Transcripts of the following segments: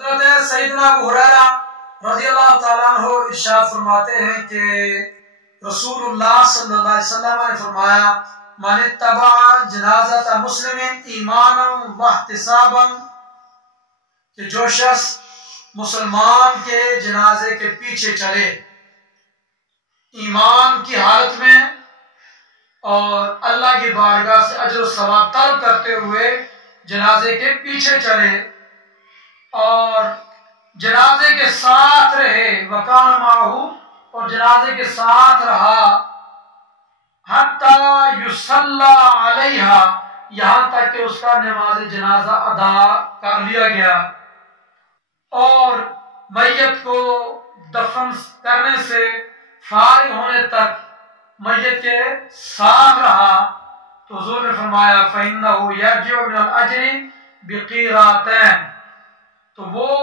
حضرت سیدنا ابو ہریرہ رضی اللہ تعالیٰ عنہ ارشاد فرماتے ہیں کہ رسول اللہ صلی اللہ علیہ وسلم نے فرمایا من اتبع جنازۃ مسلم ایمانا واحتسابا، کہ جو شخص مسلمان کے جنازے کے پیچھے چلے ایمان کی حالت میں اور اللہ کی بارگاہ سے اجر و ثواب طلب کرتے ہوئے جنازے کے پیچھے چلے اور جنازے کے ساتھ رہے، وکان معہو، اور جنازے کے ساتھ رہا، حتی یصلی علیہا، یہاں تک کہ اس کا نماز جنازہ ادا کر لیا گیا، اور میت کو دفن کرنے سے فارغ ہونے تک میت کے ساتھ رہا، تو حضور نے فرمایا فَإِنَّهُ يَرْجِعُ مِنَ الْأَجْرِ بِقِيرَاتَيْن، تو وہ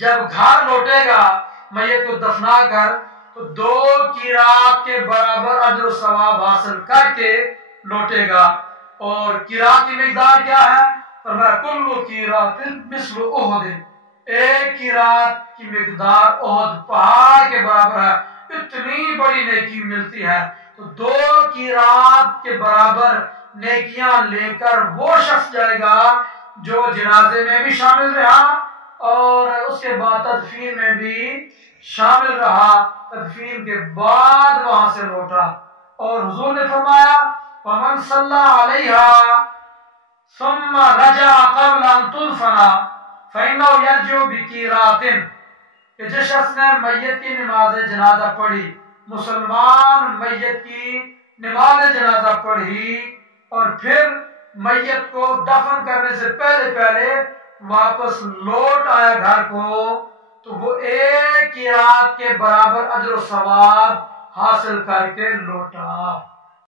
جب گھر لوٹے گا میت کو دفنا کر تو 2 قیرات کے برابر اجر و ثواب حاصل کر کے لوٹے گا۔ اور قیرات کی مقدار کیا ہے؟ فرمایا کل قیرات مثل احد، ایک قیرات کی مقدار احد پہاڑ کے برابر ہے، اتنی بڑی نیکی ملتی ہے۔ تو 2 قیرات کے برابر نیکیاں لے کر وہ شخص جائے گا جو جنازے میں بھی شامل رہا اور اس کے بعد تدفین میں بھی شامل رہا، تدفین کے بعد وہاں سے لوٹا۔ اور حضور نے فرمایا وَمَنْ صَلَّى عَلَيْهَا ثُمَّ رَجَعَ قَبْلَ أَن تُدْفَنَ فَإِنَّهُ يَرْجِعُ بِقِيرَاتٍ، کہ جس شخص نے میت کی نماز جنازہ پڑھی، مسلمان میت کی نماز جنازہ پڑھی اور پھر میت کو دفن کرنے سے پہلے واپس لوٹ آیا گھر کو، تو وہ 1 قیرات کے برابر اجر و ثواب حاصل کر کے لوٹا۔